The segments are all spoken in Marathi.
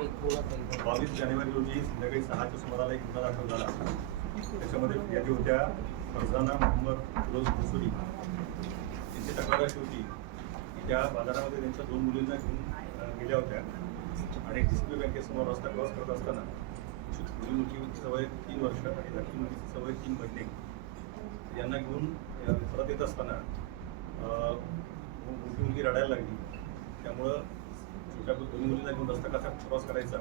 22 जानेवारी रोजी संध्याकाळी 6च्या सुमाराला एक गुन्हा दाखल झाला. त्याच्यामध्ये फिर्यादी होत्या फरजाना मोहम्मद फिरोज भुसुरी. त्यांची तक्रार अशी होती की त्या बाजारामध्ये त्यांच्या 2 मुलींना घेऊन गेल्या होत्या आणि डिस्प्ले बँकेसमोर रस्ता क्रॉस करत असताना मुली मुलगीची सवय 3 वर्ष आणि धाकटी मुलीची सवय 3 महिने. यांना घेऊन परत येत असताना मोठी मुलगी रडायला लागली. त्यामुळं छोट्या दोन्ही मुलींना घेऊन रस्ता कसा क्रॉस करायचा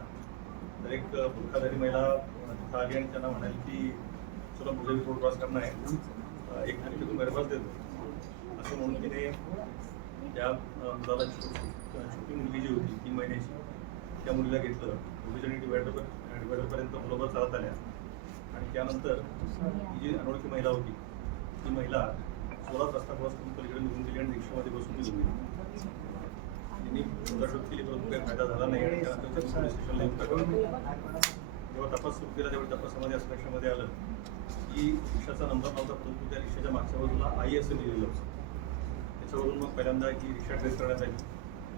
तर एक बुरखाधारी महिला तिथं आली आणि त्यांना म्हणाली की चला मुलं रोड क्रॉस करणार आहे, एक मिनिट तुम्ही गैरबाज देतो असं म्हणून तिने त्या मुलाला छोटी मुलगी जी होती 3 महिन्याची त्या मुलीला घेतलं. मुलीजणी डिवायडरपर्यंत मुलावर चालत आल्या आणि त्यानंतर ही जी अनोळखी महिला होती ती महिला जोरात रस्ता क्रॉस करून पलीकडे निघून गेली आणि रिक्षामध्ये बसून निघून गेली. त्यांनी शोध केली परंतु काही फायदा झाला नाही आणि त्यानंतर पोलीस स्टेशनला येऊन तक्रार. जेव्हा तपास सुरू केला तेव्हा तपासामध्ये असं लक्षामध्ये आलं की रिक्षाचा नंबर नव्हता परंतु त्या रिक्षाच्या मागच्या बाजूला आई असं लिहिलेलं होतं. त्याच्यावरून मग पहिल्यांदा ही रिक्षा ट्रेस करण्यात आली.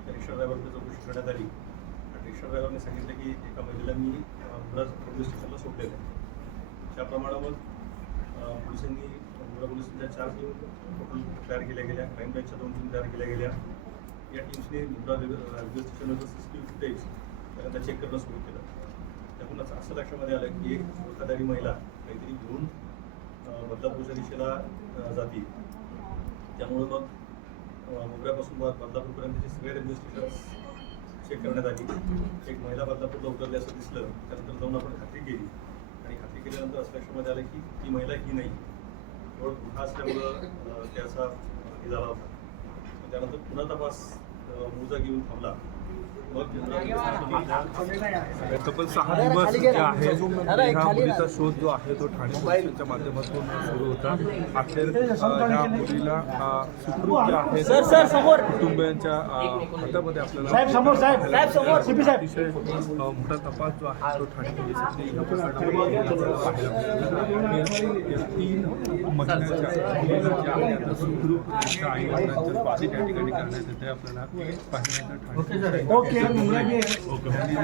त्या रिक्षा ड्रायव्हरची चौकशी करण्यात आली आणि रिक्षा ड्रायव्हरने सांगितलं की एका महिलेला मी पोलीस स्टेशनला सोडलेलं आहे. त्याप्रमाणे मग पोलिसांनी पोलिसांच्या 4 टीम तयार केल्या गेल्या, क्राईम ब्रँचच्या 2 टीम तयार केल्या गेल्या. या टीम्सने मुंब्रा रेल्वे स्टेशनवर CCTV फुटेज पहिल्यांदा चेक करणं सुरू केलं. त्यातून असं लक्षामध्ये आलं की एक धोकादारी महिला काहीतरी घेऊन बदलापूरच्या दिशेला जाते. त्यामुळं मग मुंब्र्यापासून बदलापूरपर्यंतचे सगळे रेल्वे स्टेशन चेक करण्यात आली. एक महिला बदलापूरला उतरली असं दिसलं. त्यानंतर जाऊन आपण खात्री केली आणि खात्री केल्यानंतर असं लक्षामध्ये आलं की ती महिला ही नाही, केवळ गुन्हा असल्यामुळं ते असा हे झाला होता. त्यानंतर पुन्हा तपास मुजा घेऊन थांबला. मग तब्बल 6 दिवस जे आहे ह्या मुलीचा शोध जो आहे तो ठाणे पोलिसांच्या माध्यमातून सुरू होता. अखेर ह्या मुलीला सुखरूप जे आहे कुटुंबियांच्या हातामध्ये आपल्याला अतिशय मोठा तपास जो आहे तो ठाणे पोलिसांनी ह्या प्रकरणामध्ये पाहायला मिळाला. 3 महिन्याच्या मुलीला जे आहे आता सुखरूप त्यांच्या आई वडिलांच्या स्वाधी त्या ठिकाणी करण्यात येते आपल्याला पाहिल्यानंतर जे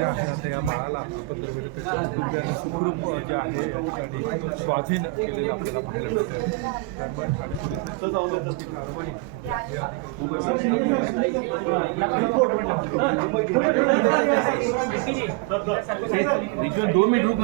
आहे आता या बाळाला आपण त्याच्या कुटुंबियांनी सुखरूप जे आहे या ठिकाणी स्वाधीन केलेलं आपल्याला पाहायला मिळतं. त्यामुळे ठाणे पोलिसांची कारवाई रिचुअल 2 मिनिट रुक